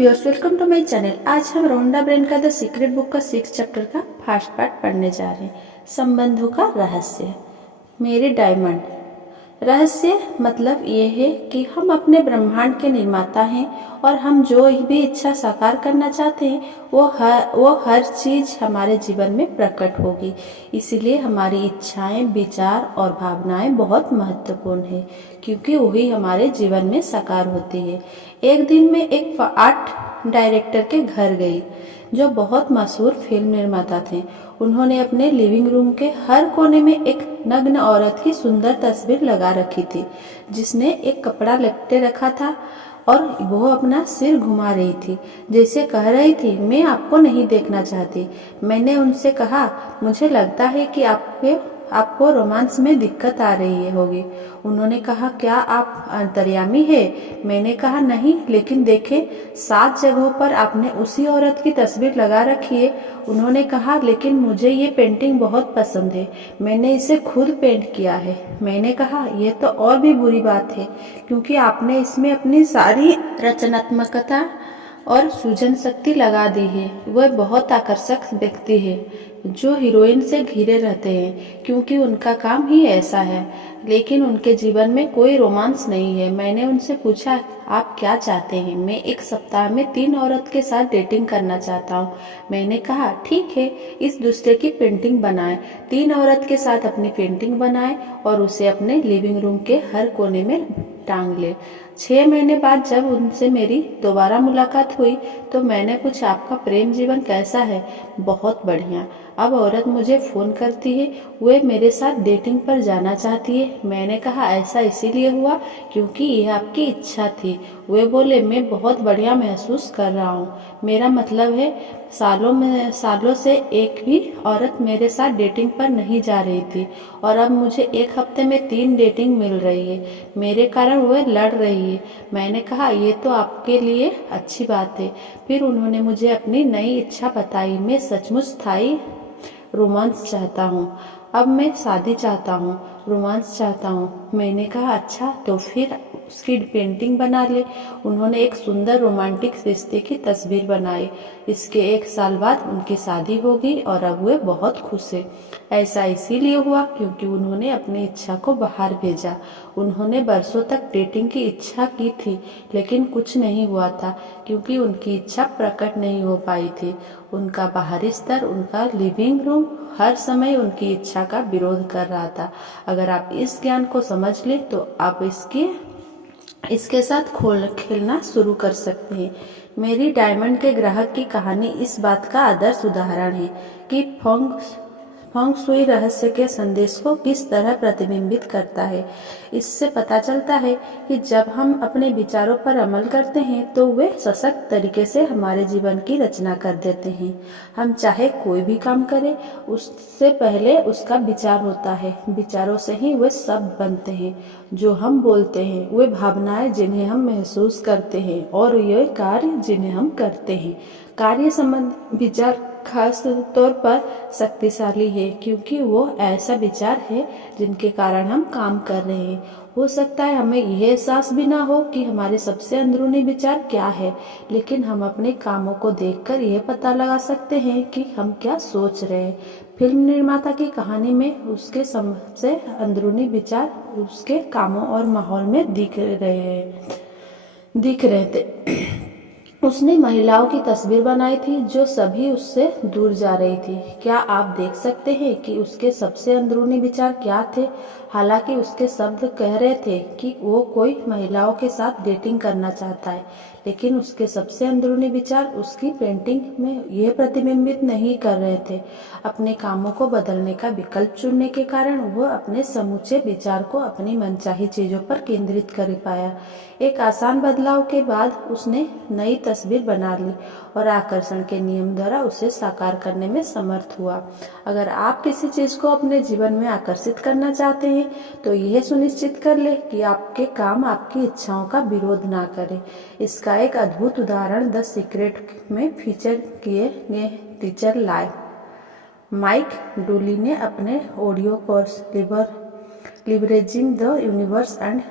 Viewers, welcome to my channel. आज हम Rhonda Byrne का द सीक्रेट बुक का 6 चैप्टर का फर्स्ट पार्ट पढ़ने जा रहे हैं। संबंधों का रहस्य। मेरी डायमंड। रहस्य मतलब ये है कि हम अपने ब्रह्मांड के निर्माता हैं और हम जो भी इच्छा साकार करना चाहते हैं वो हर चीज हमारे जीवन में प्रकट होगी। इसीलिए हमारी इच्छाएं, विचार और भावनाएं बहुत महत्वपूर्ण है, क्योंकि वही हमारे जीवन में साकार होती है। एक दिन मैं एक आर्ट डायरेक्टर के घर गई, जो बहुत मशहूर फिल्म निर्माता थे। उन्होंने अपने लिविंग रूम के हर कोने में एक नग्न औरत की सुंदर तस्वीर लगा रखी थी, जिसने एक कपड़ा लपेटे रखा था और वो अपना सिर घुमा रही थी, जैसे कह रही थी, मैं आपको नहीं देखना चाहती। मैंने उनसे कहा, मुझे लगता है कि आपको रोमांस में दिक्कत आ रही होगी। उन्होंने कहा, क्या आप अंतर्यामी है? मैंने कहा, नहीं, लेकिन देखें, 7 जगहों पर आपने उसी औरत की तस्वीर लगा रखी है। उन्होंने कहा, लेकिन मुझे ये पेंटिंग बहुत पसंद है, मैंने इसे खुद पेंट किया है। मैंने कहा, यह तो और भी बुरी बात है, क्योंकि आपने इसमें अपनी सारी रचनात्मकता और सूजन शक्ति लगा दी है। वह बहुत आकर्षक व्यक्ति है जो हीरोइन से घिरे रहते हैं, क्योंकि उनका काम ही ऐसा है, लेकिन उनके जीवन में कोई रोमांस नहीं है। मैंने उनसे पूछा, आप क्या चाहते हैं? मैं एक सप्ताह में 3 औरत के साथ डेटिंग करना चाहता हूँ। मैंने कहा, ठीक है, इस दूसरे की पेंटिंग बनाएं। 3 औरत के साथ अपनी पेंटिंग बनाएं और उसे अपने लिविंग रूम के हर कोने में टांग ले। 6 महीने बाद जब उनसे मेरी दोबारा मुलाकात हुई तो मैंने पूछा, आपका प्रेम जीवन कैसा है? बहुत बढ़िया। अब औरत मुझे फोन करती है, वे मेरे साथ डेटिंग पर जाना चाहती है। मैंने कहा, ऐसा इसीलिए हुआ क्योंकि यह आपकी इच्छा थी। वे बोले, मैं बहुत बढ़िया महसूस कर रहा हूँ। मेरा मतलब है, सालों से एक भी औरत मेरे साथ डेटिंग पर नहीं जा रही थी और अब मुझे एक हफ्ते में 3 डेटिंग मिल रही है। मेरे कारण वह लड़ रही है। मैंने कहा, ये तो आपके लिए अच्छी बात है। फिर उन्होंने मुझे अपनी नई इच्छा बताई। मैं सचमुच स्थायी रोमांस चाहता हूँ। अब मैं शादी चाहता हूँ, रोमांस चाहता हूँ। मैंने कहा, अच्छा, तो फिर उसकी पेंटिंग बना ले। उन्होंने एक सुंदर रोमांटिक रिश्ते की तस्वीर बनाई। इसके 1 साल बाद उनकी शादी हो गई और अब वे बहुत खुश है। ऐसा इसीलिए हुआ क्योंकि उन्होंने अपनी इच्छा को बाहर भेजा। उन्होंने बरसों तक डेटिंग की इच्छा की थी, लेकिन कुछ नहीं हुआ था क्योंकि उनकी इच्छा प्रकट नहीं हो पाई थी। उनका बाहरी स्तर, उनका लिविंग रूम हर समय उनकी इच्छा का विरोध कर रहा था। अगर आप इस ज्ञान को समझ ले तो आप इसके साथ खेलना शुरू कर सकते हैं। मेरी डायमंड के ग्राहक की कहानी इस बात का आदर्श उदाहरण है कि फेंग शुई रहस्य के संदेश को किस तरह प्रतिबिंबित करता है। इससे पता चलता है कि जब हम अपने विचारों पर अमल करते हैं तो वे सशक्त तरीके से हमारे जीवन की रचना कर देते हैं। हम चाहे कोई भी काम करें, उससे पहले उसका विचार होता है। विचारों से ही वे शब्द बनते हैं जो हम बोलते हैं, वे भावनाएं जिन्हें हम महसूस करते हैं, और ये कार्य जिन्हें हम करते हैं। कार्य संबंधी विचार खास तौर पर शक्तिशाली है क्योंकि वो ऐसा विचार है जिनके कारण हम काम कर रहे हैं। हो सकता है हमें यह एहसास भी ना हो कि हमारे सबसे अंदरूनी विचार क्या है, लेकिन हम अपने कामों को देखकर यह पता लगा सकते हैं कि हम क्या सोच रहे हैं। फिल्म निर्माता की कहानी में उसके सबसे अंदरूनी विचार उसके कामों और माहौल में दिख रहे थे। उसने महिलाओं की तस्वीर बनाई थी जो सभी उससे दूर जा रही थी। क्या आप देख सकते हैं कि उसके सबसे अंदरूनी विचार क्या थे? हालांकि उसके शब्द कह रहे थे कि वो कोई महिलाओं के साथ डेटिंग करना चाहता है, लेकिन उसके सबसे अंदरूनी विचार उसकी पेंटिंग में यह प्रतिबिंबित नहीं कर रहे थे। अपने कामों को बदलने का विकल्प चुनने के कारण वह अपने समूचे विचार को अपनी मनचाही चीजों पर केंद्रित कर पाया। एक आसान बदलाव के बाद उसने नई तस्वीर बना ली और आकर्षण के नियम द्वारा उसे साकार करने में समर्थ हुआ। अगर आप किसी चीज को अपने जीवन में आकर्षित करना चाहते हैं तो यह सुनिश्चित कर ले कि आपके काम आपकी इच्छाओं का विरोध ना करें। इसका एक अद्भुत उदाहरण द सीक्रेट में फीचर किए गए टीचर माइक डूली ने अपने audio course leveraging the universe and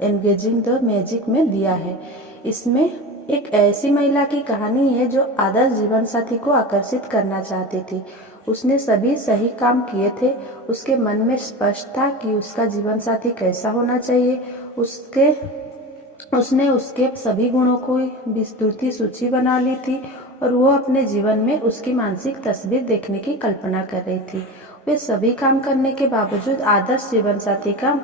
engaging the magic में दिया है। इसमें एक ऐसी महिला की कहानी है जो आदर्श जीवन साथी को आकर्षित करना चाहती थी। उसने सभी सही काम किए थे। उसके मन में स्पष्ट था कि उसका जीवन साथी कैसा होना चाहिए। उसने उसके सभी गुणों को विस्तृत सूची बना ली थी और वो अपने जीवन में उसकी मानसिक तस्वीर देखने की कल्पना कर रही थी। वे सभी काम करने के बावजूद आदर्श जीवन साथी का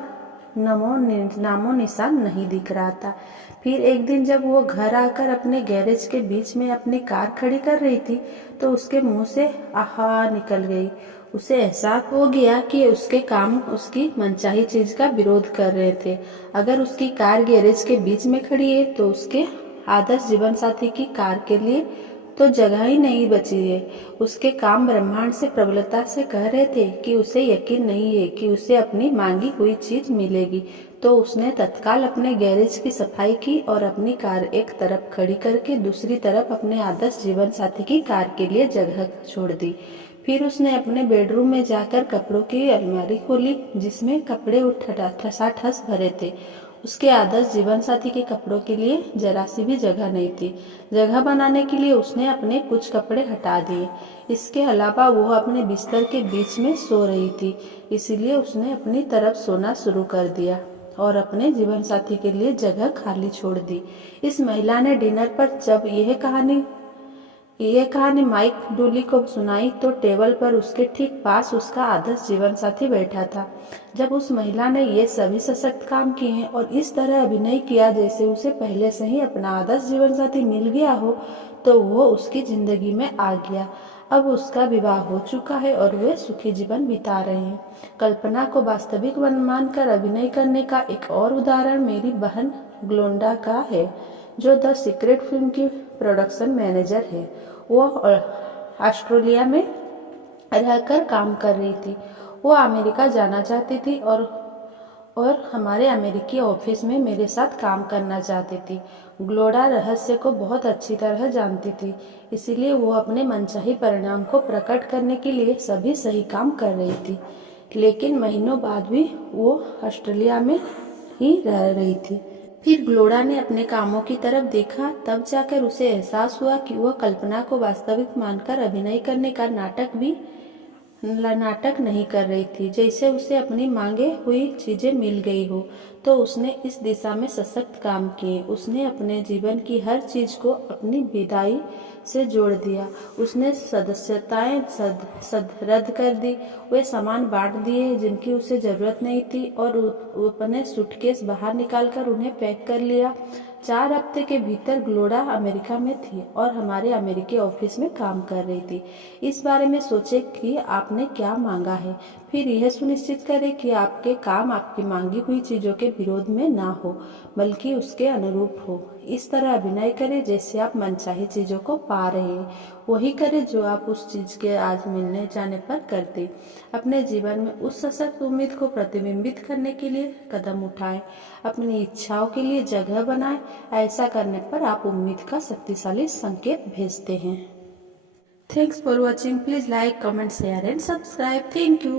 नामो निशान नहीं दिख रहा था। फिर एक दिन जब वो घर आकर अपने गैरेज के बीच में अपनी कार खड़ी कर रही थी तो उसके मुंह से आहा निकल गई। उसे एहसास हो गया कि उसके काम उसकी मनचाही चीज का विरोध कर रहे थे। अगर उसकी कार गैरेज के बीच में खड़ी है तो उसके आदर्श जीवन साथी की कार के लिए तो जगह ही नहीं बची है। उसके काम ब्रह्मांड से प्रबलता से कह रहे थे कि उसे यकीन नहीं है कि उसे अपनी मांगी हुई चीज मिलेगी। तो उसने तत्काल अपने गैरेज की सफाई की और अपनी कार एक तरफ खड़ी करके दूसरी तरफ अपने आदर्श जीवन साथी की कार के लिए जगह छोड़ दी। फिर उसने अपने बेडरूम में जाकर कपड़ों की अलमारी खोली जिसमें कपड़े ठसाठस भरे थे। उसके आदर्श जीवन साथी के कपड़ों के लिए जरा सी भी जगह नहीं थी। जगह बनाने के लिए उसने अपने कुछ कपड़े हटा दिए। इसके अलावा वह अपने बिस्तर के बीच में सो रही थी, इसलिए उसने अपनी तरफ सोना शुरू कर दिया और अपने जीवन साथी के लिए जगह खाली छोड़ दी। इस महिला ने डिनर पर जब यह कहानी माइक डूली को सुनाई तो टेबल पर उसके ठीक पास उसका आदर्श जीवन साथी बैठा था। जब उस महिला ने ये सभी सशक्त काम किए और इस तरह अभिनय किया जैसे उसे पहले से ही अपना आदर्श जीवन साथी मिल गया हो तो वो उसकी जिंदगी में आ गया। अब उसका विवाह हो चुका है और वे सुखी जीवन बिता रहे हैं। कल्पना को वास्तविक मानकर अभिनय करने का एक और उदाहरण मेरी बहन ग्लोंडा का है, जो द सीक्रेट फिल्म की प्रोडक्शन मैनेजर है। वो ऑस्ट्रेलिया में रहकर काम कर रही थी। वो अमेरिका जाना चाहती थी और हमारे अमेरिकी ऑफिस में मेरे साथ काम करना चाहती थी। ग्लोडा रहस्य को बहुत अच्छी तरह जानती थी, इसीलिए वो अपने मनचाही परिणाम को प्रकट करने के लिए सभी सही काम कर रही थी। लेकिन महीनों बाद भी वो ऑस्ट्रेलिया में ही रह रही थी। फिर ग्लोडा ने अपने कामों की तरफ देखा, तब जाकर उसे एहसास हुआ कि वह कल्पना को वास्तविक मानकर अभिनय करने का नाटक नहीं कर रही थी, जैसे उसे अपनी मांगे हुई चीजें मिल गई हो। तो उसने इस दिशा में सशक्त काम किए। उसने अपने जीवन की हर चीज को अपनी विदाई से जोड़ दिया। उसने सदस्यताएं रद्द कर दी, वे सामान बांट दिए जिनकी उसे जरूरत नहीं थी और अपने सूटकेस बाहर निकालकर उन्हें पैक कर लिया। 4 हफ्ते के भीतर ग्लोडा अमेरिका में थी और हमारे अमेरिकी ऑफिस में काम कर रही थी। इस बारे में सोचे कि आपने क्या मांगा है, फिर यह सुनिश्चित करें कि आपके काम आपकी मांगी हुई चीजों के विरोध में ना हो, बल्कि उसके अनुरूप हो। इस तरह अभिनय करें जैसे आप मनचाही चीजों को पा रहे हैं। वही करें जो आप उस चीज के आज मिलने जाने पर करते। अपने जीवन में उस सशक्त उम्मीद को प्रतिबिंबित करने के लिए कदम उठाएं। अपनी इच्छाओं के लिए जगह बनाएं। ऐसा करने पर आप उम्मीद का शक्तिशाली संकेत भेजते हैं। Thanks for watching. Please like, comment, share and subscribe. Thank you.